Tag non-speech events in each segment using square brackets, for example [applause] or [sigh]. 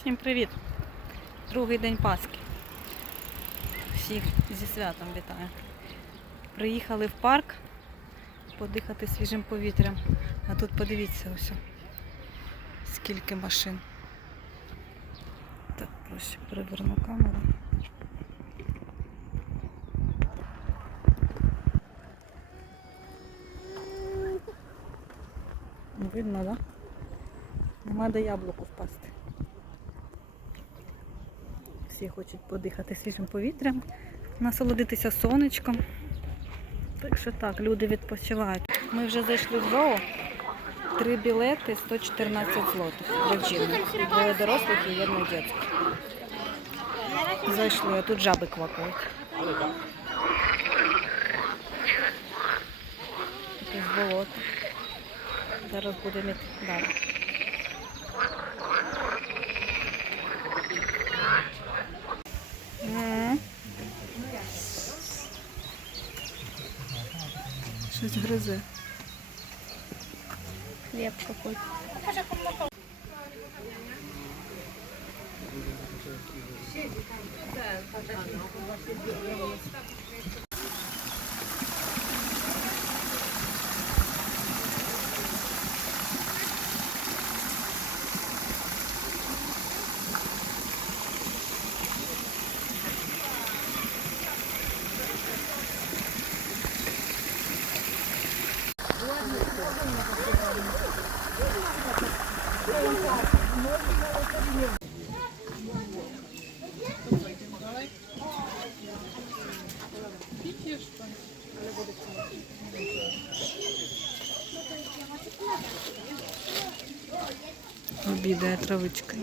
Всім привіт! Другий день Пасхи. Всіх зі святом вітаю. Приїхали в парк подихати свіжим повітрям. А тут подивіться ось. Скільки машин. Так, проще переверну камеру. Видно, так? Да? Нема де яблуку впасти. Всі хочуть подихати свіжим повітрям, насолодитися сонечком. Так що так, люди відпочивають. Ми вже зайшли в зоо. Три білети 114 злотих для вчинок. Двоє дорослих і одне дитяче. Зайшли, а тут жаби квакають. Якесь болото. Зараз будемо йти далі. Щось гризе. Хлеб какой-то. Обідає травичкою.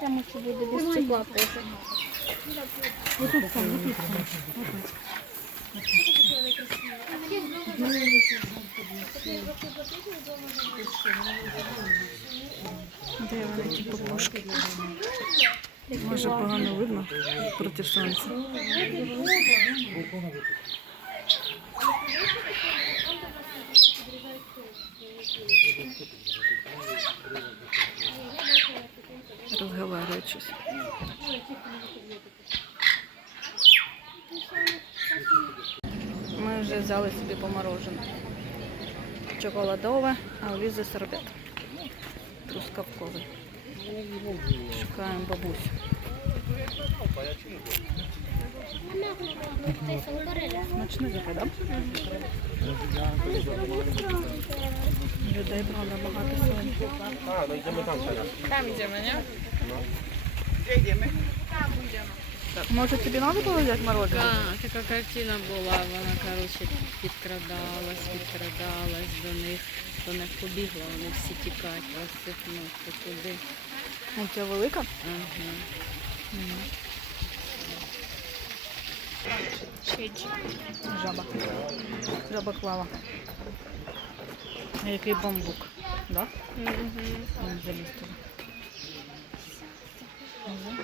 Там еще буде без стекла просто. Де вони ті попушки? Може погано видно проти сонця. Розговаривають щось. Ми вже взяли собі поморожене. Чоколадове, а у Лізи сорбет. Трускавковий. Шукаємо бабусю. Смачний. Людей правда багато сьогодні. Там йдемо, ні? Так, може тобі треба було взяти морожене? Так, така картина була, вона, коротше, підкрадалась, підкрадалась до них, до них побігла, вони всі тікають, розсипнути туди. У тебе велика? Ага. Жаба. Жаба клава. Який бамбук. Да? Він заліз туди. Ага.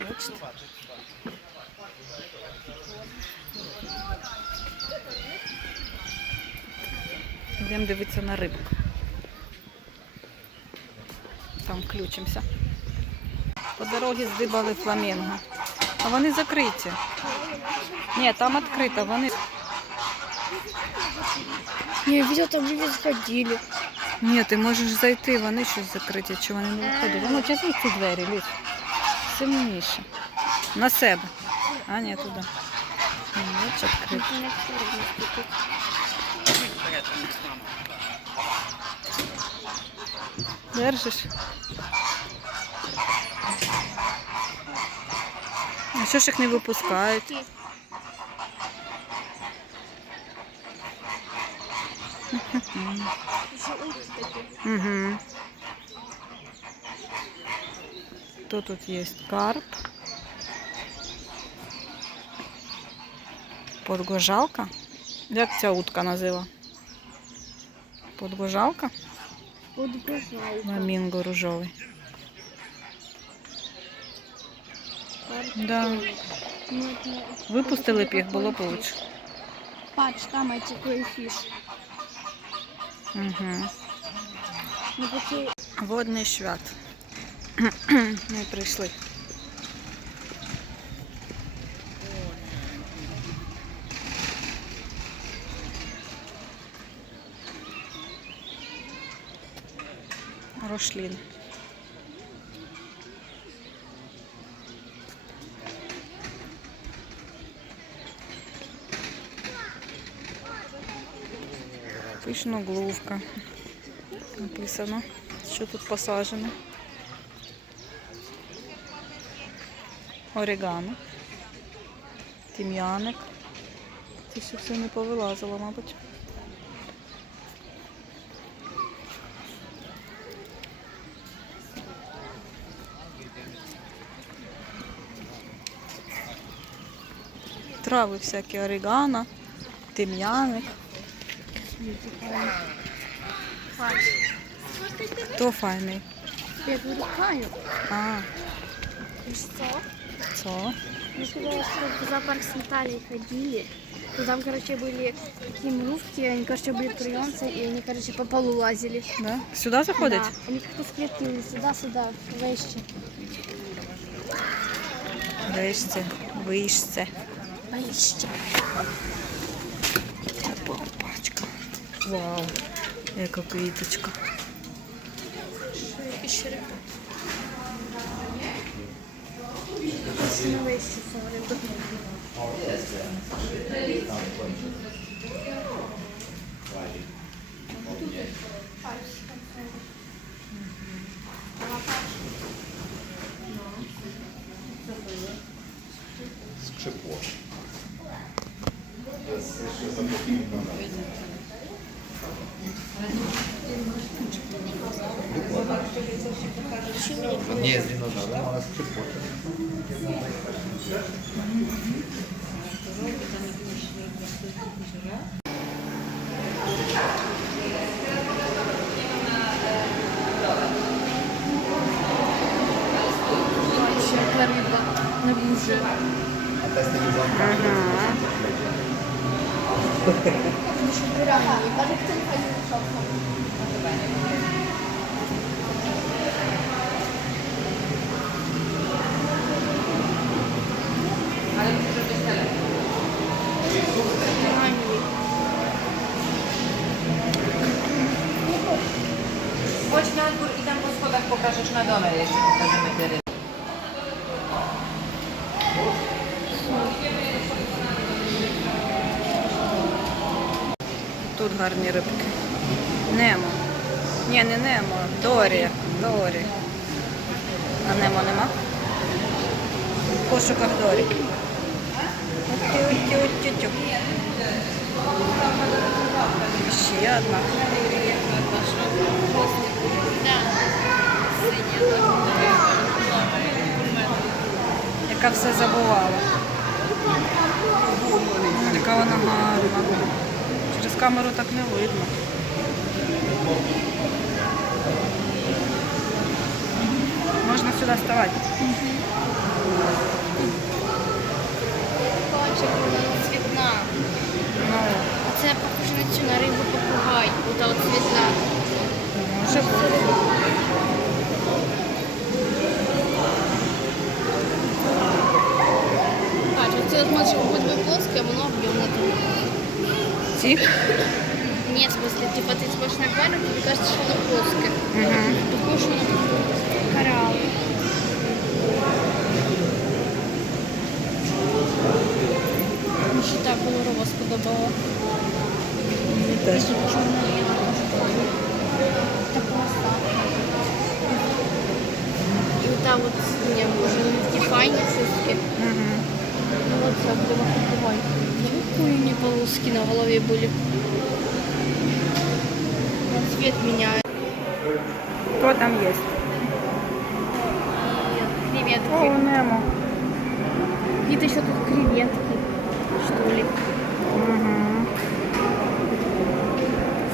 Бачите? Йдемо дивитися на рибок. Там включимося. По дорозі здибали фламінго. А вони закриті. Ні, там відкрито, вони. Я видел, там люди сходили. Ні, ти можеш зайти, вони щось закриті, чи вони не виходять. Ну, тягніть ці двері, ліс. сильніше. На себе. А, ні, туди. Відкрито. Стільки. Держиш? А що ж їх не випускають? Угу. То тут є карп. Подгожалка. Як ця утка назива? Подгожалка? Подгружалка. Фламінго ружовий. Да. Випустили б їх, було б лучше. Бач, там эти крayfish. Угу. Водний швят. [clears throat] Ми прийшли. Рошлін. Пишногловка. Написано, що тут посаджено. Орегано. Тім'яник. Це ще все не повилазило, мабуть. Трави всякі орегано, тим'яник. Хто файний? я вырекаю. А, И что? це. Мы когда в зоопарк с Натальей ходили, то там, короче, были такие мрувки, они, короче, были турионцы, и они, короче, по полу лазили. Да? Сюди заходить? Да, они как-то с клетки сюда-сюда, вещи. Вишці, вишці. Вау, яка квіточка. Вещи, Rafami, patrz jak ten fajny szopka. Ale musisz robić telefon. Chodź na górę i tam po schodach pokażesz na dole jeszcze pokażemy te ryby. Гарні рибки. Немо. Ні, не Немо. Дорі. Дорі. А Немо нема? В пошуках Дорі. Ще одна. Яка все забувала. Яка вона гарна. Через камеру так не видно. Можна сюди ставати. Бачик, вона цвітна. Ну, Це похоже на цю на рибу попугай. Ота от цвітна. може бути. Бач, оце от може бути плоске, а воно об'ємне. Ці? Ні, в смысле, типа ти смотриш на аквариум, тобі кажеться, що воно плоске. Угу. Тому що воно коралли. Да, вот мне уже вони такі файні все-таки. Угу. Ну вот це будемо купувати. Хуйні полоски на голові були. Цвет міняє. Хто там є? креветки. О. Немо. Какие-то еще тут креветки, что ли. Угу.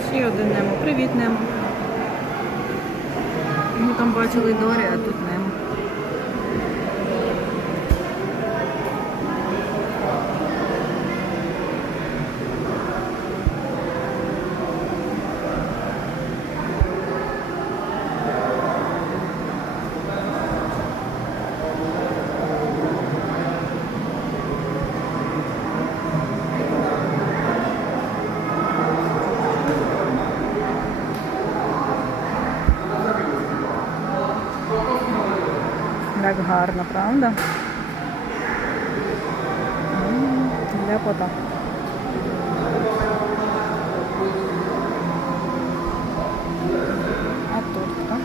Ще один Немо. Привіт, Немо. Ми там бачили Дорі, а тут Немо. Як гарно, правда? М, Ляпота. А тут хто?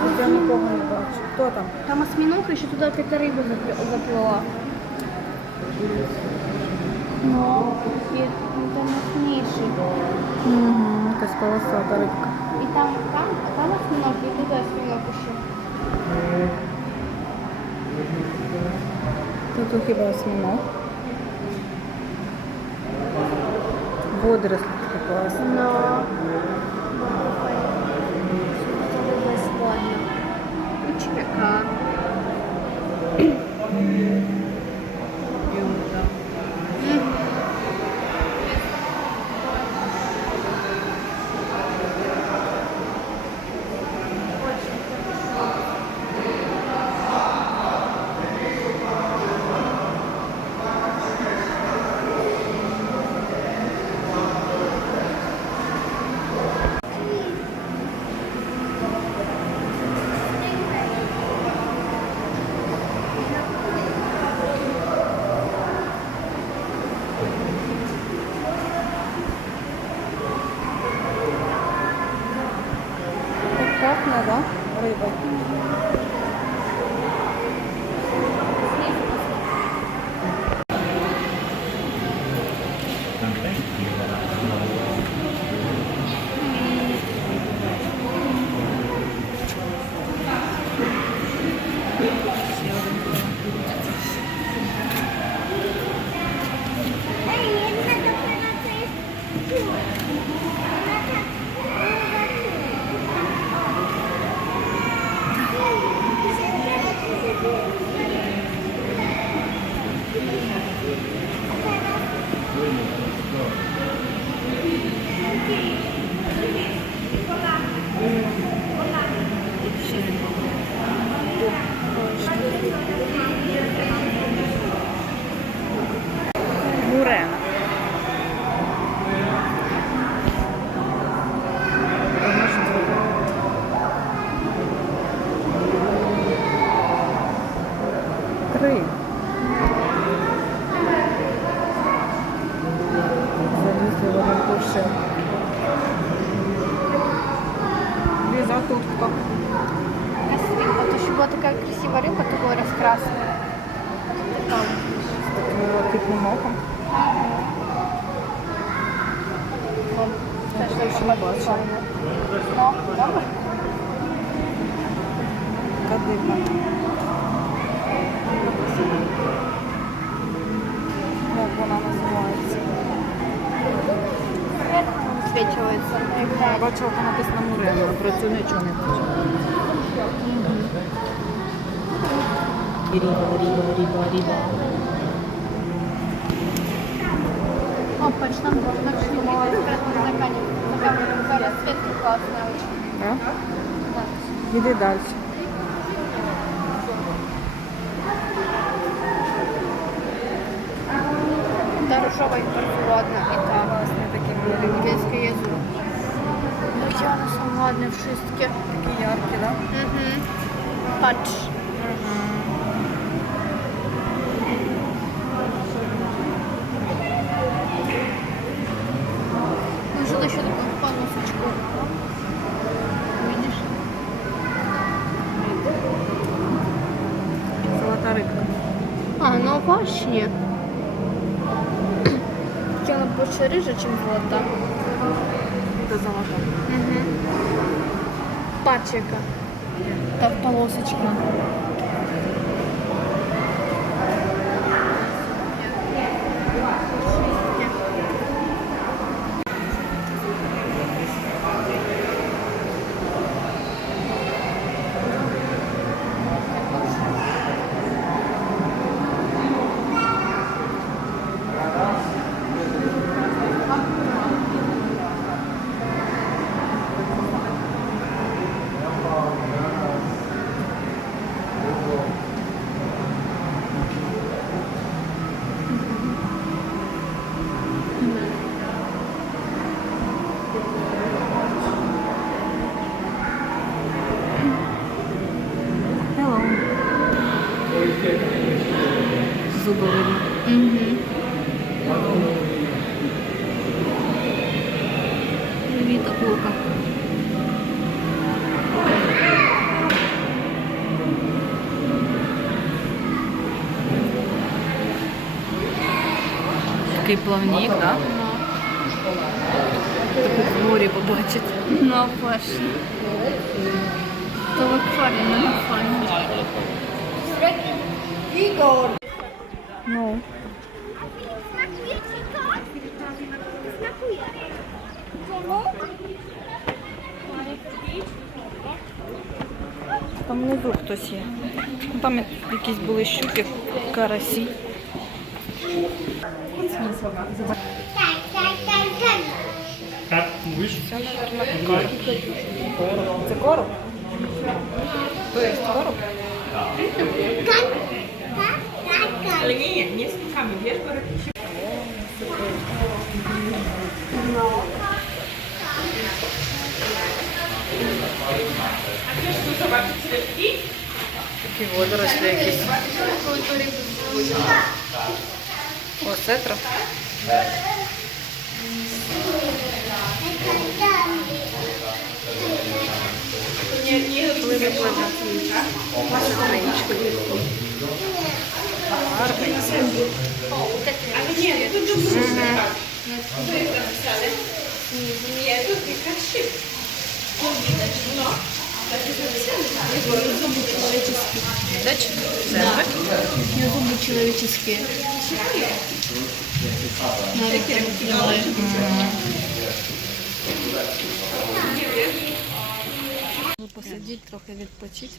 Тут Я нікого не бачу. Хто там? Там осьминог еще туда какая-то рыба запл- заплыла. Ну, ну, там мощнейший. Угу, якась полосата рибка. И там, там, там осьминог, и туда осьминог еще. Тут хіба осьминог. Водоросли такі класні. Но... すごい! Ліза Красиво. То, еще была такая красивая рыба, такой раскрасная. З таким оком. Це ще не бачила. Ну, добре. Яка дивна. Высвечивается. Я бачила, що написано Мурена, про цю нічого не бачила. Ріба, ріба, ріба, ріба. О, почти можно нашли. Зараз цветки классные очень. Да? Іди далі. Та рушова і ладно, і так. Класні такі були. Небеске язык. Ну, я на самом ладно, wszystkie. Такі яркі, да? Угу. Patrz. Ні. Тільки вона більше вода. Це золота. Угу. Пачека. Как полосочка. Такий плавник, так? Да? В морі побачить. Ну, перше. То в акваріумі на фані. Ну. Там внизу хтось є. Там якісь були щуки, карасі. Tak, mówisz? Це короб? То є короб? Ale nie, nie, nie słuchamy, wiesz, bo Такі водорослі якісь. Оце трохи. Пливе, пливе. Це Я зубы человеческие. На руке делаю. Посидіть, трохи відпочити.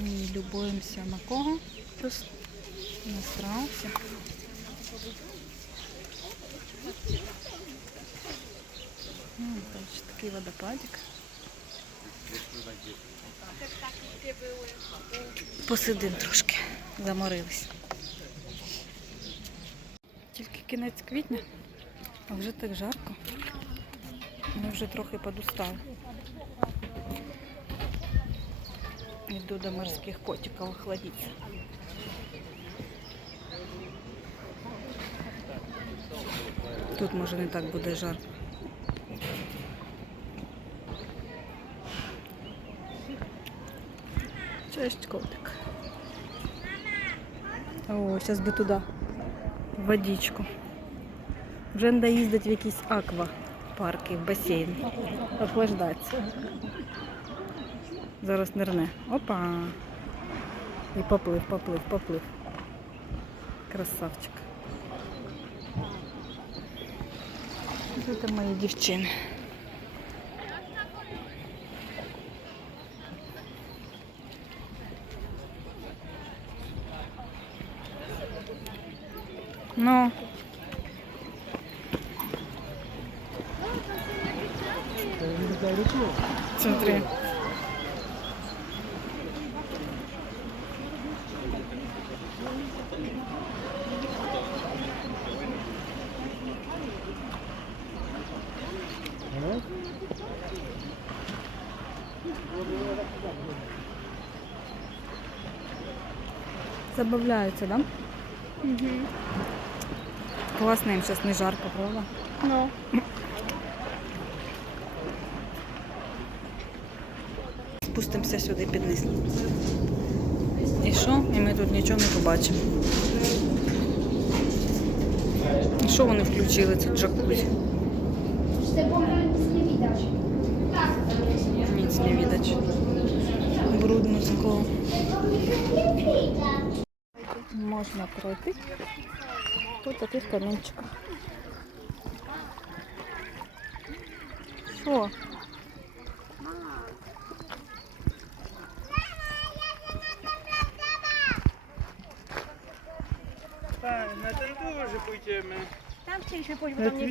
І любуємося на кого. Просто на страусі. Ну, бачите, такий водопадик. Посидим трошки, заморились. Тільки кінець квітня, а вже так жарко. Ми вже трохи подустали. Йду до морських котиків охладитися. Тут може не так буде жарко. Честь, котик. О, зараз би туди. Водичку. Вже треба їздити в якісь аквапарки, в басейн. Охлаждатися. Зараз нирне. Опа. І поплив, поплив, поплив. Красавчик. Це мої дівчини. Ну. Смотри. Забавляються, да? Угу. Класно їм зараз не жарко, правда? Ну. Спустимося сюди під низ. І що? І ми тут нічого не побачимо. І що вони включили джакузі? Це widać. Ніц не видать. Брудно такого. Можна пройти по таких камінчиках. Що? Tam chcieliśmy pójść, bo tam nie.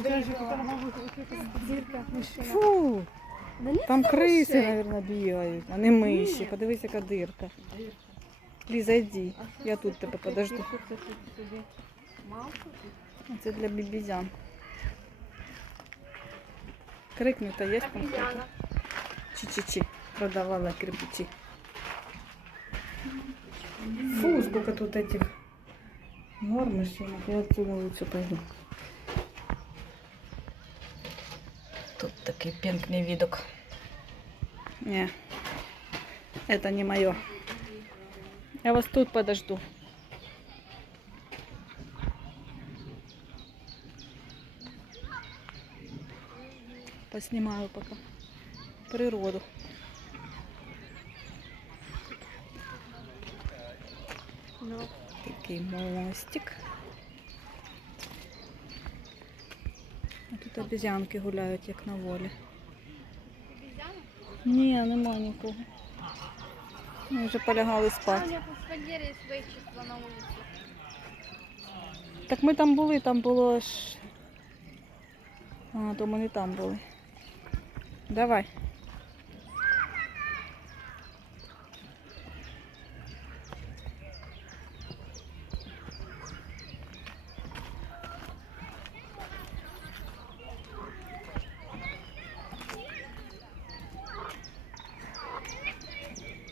Зірка, мишина. Фу! Там криси, мабуть, бігають, а не миші. Подивись, яка дирка. Ліза, йди. Я тут тебе подожду. Це для бібізян. Крикнута є там хто-то? Чи-чи-чи. Продавала кирпичи. Фу, сколько тут этих нормышей. Я отсюда лучше пойду. Тут такий пенкний видок. Не, это не мое. Я вас тут подожду. Поснимаю пока природу. Такий мостик. А тут обезьянки гуляють, як на волі. Ні, нема нікого. Ми вже полягали спати. Так ми там були, там було ж. А, то ми не там були. Давай.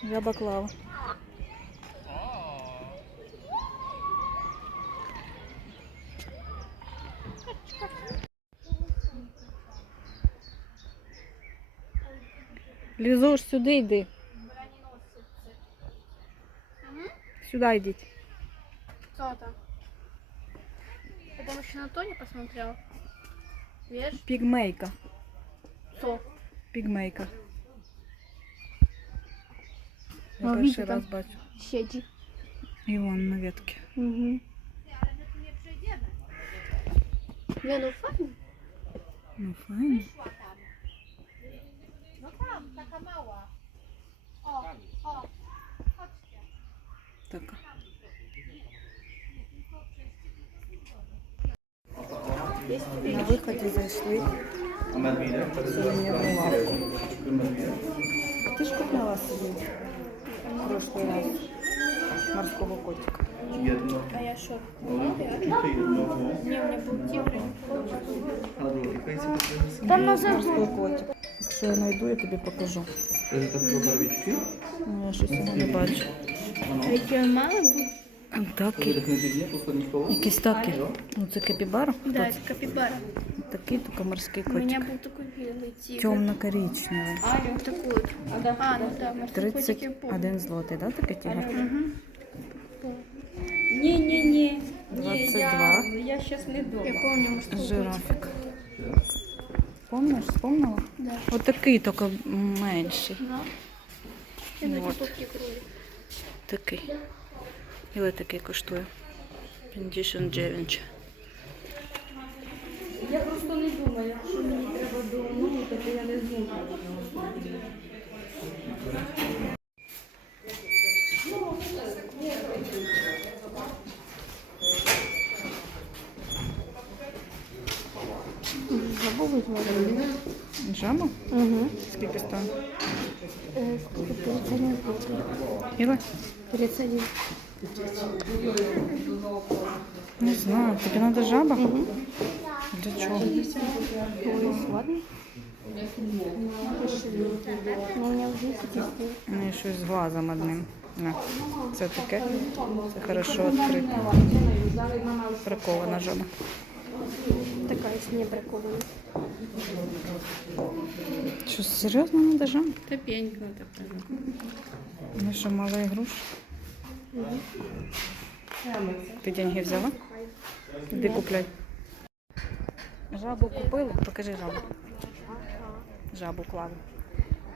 Я баклава. Лізуш, сюди йди. Сюди йдіть. Кто там? Потому что на то не посмотрел. Видишь? Пігмейка. Кто? Пігмейка. Я Ну, перший видите, раз там- бачу. Щеди. І вон на ветці. Угу. Не, ну файно. Ну, файно. Така. На виході зайшли A medvídek? в сувенірну лавку. Ти ж купляла собі в прошлый раз морського котика. А я jednoho. Не, у bylo týkající to Там на Морський котик. Якщо я знайду, я тобі покажу. Це так про барвічки. Ну, я щось його не бачу. Так, дефінітивні, останнє слово. якісь такі. Ну, це капібара. Да, це? це капібара. Такий тільки морський У меня котик. был такой белый тигр. Темно-коричневий. А, вот такой вот. А, ну да, морской котик я помню. 31 злотий, да, такий тігр? Мгм. Ні-ні-ні. 22. Я зараз не вдома. Я помню морской котик. Жирафик. Помниш, вспомнила? Да. От такий, тільки менший. Да. Вот. Такий. Іле такий коштує. 59. Я просто не думаю, якщо мені треба до одного, то я не зможу. Забули звати. Жаба? Угу. Скільки стане? Сколько? 31 злотий. Іле? 31. Не знаю. Тобі треба жаба? Угу. Для чого? Ой, ладно. Ну, і щось з глазом одним. На. Це таке. Це хорошо відкрито. Прикована жаба. С не бракована. Що, серйозно треба жаба? Та пенька така. Ну що, мала ігруш? Ти деньги взяла? Іди купляй. Жабу купили, покажи жабу. Жабу клали.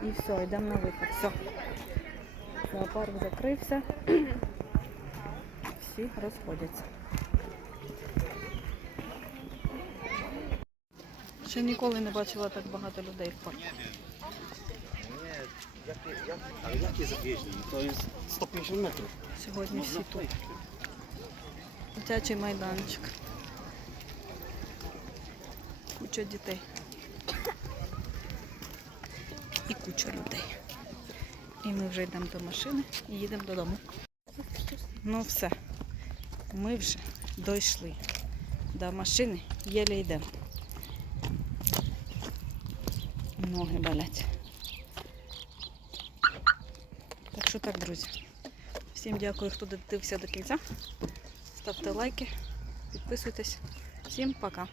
І все, йдемо на вихід. Все. Зоопарк закрився. Всі розходяться. Ще ніколи не бачила так багато людей в парку. Ale jakie zawieźli? To jest 150 metrów. Сьогодні всі тут. Дитячий майданчик. Куча дітей. І куча людей. І ми вже йдемо до машини і їдемо додому. Ну все. Ми вже дійшли до машини, єле йдемо. Ноги болять. Так що так, друзі. Всім дякую, хто додивився до кінця. Ставте лайки, підписуйтесь. Всім пока.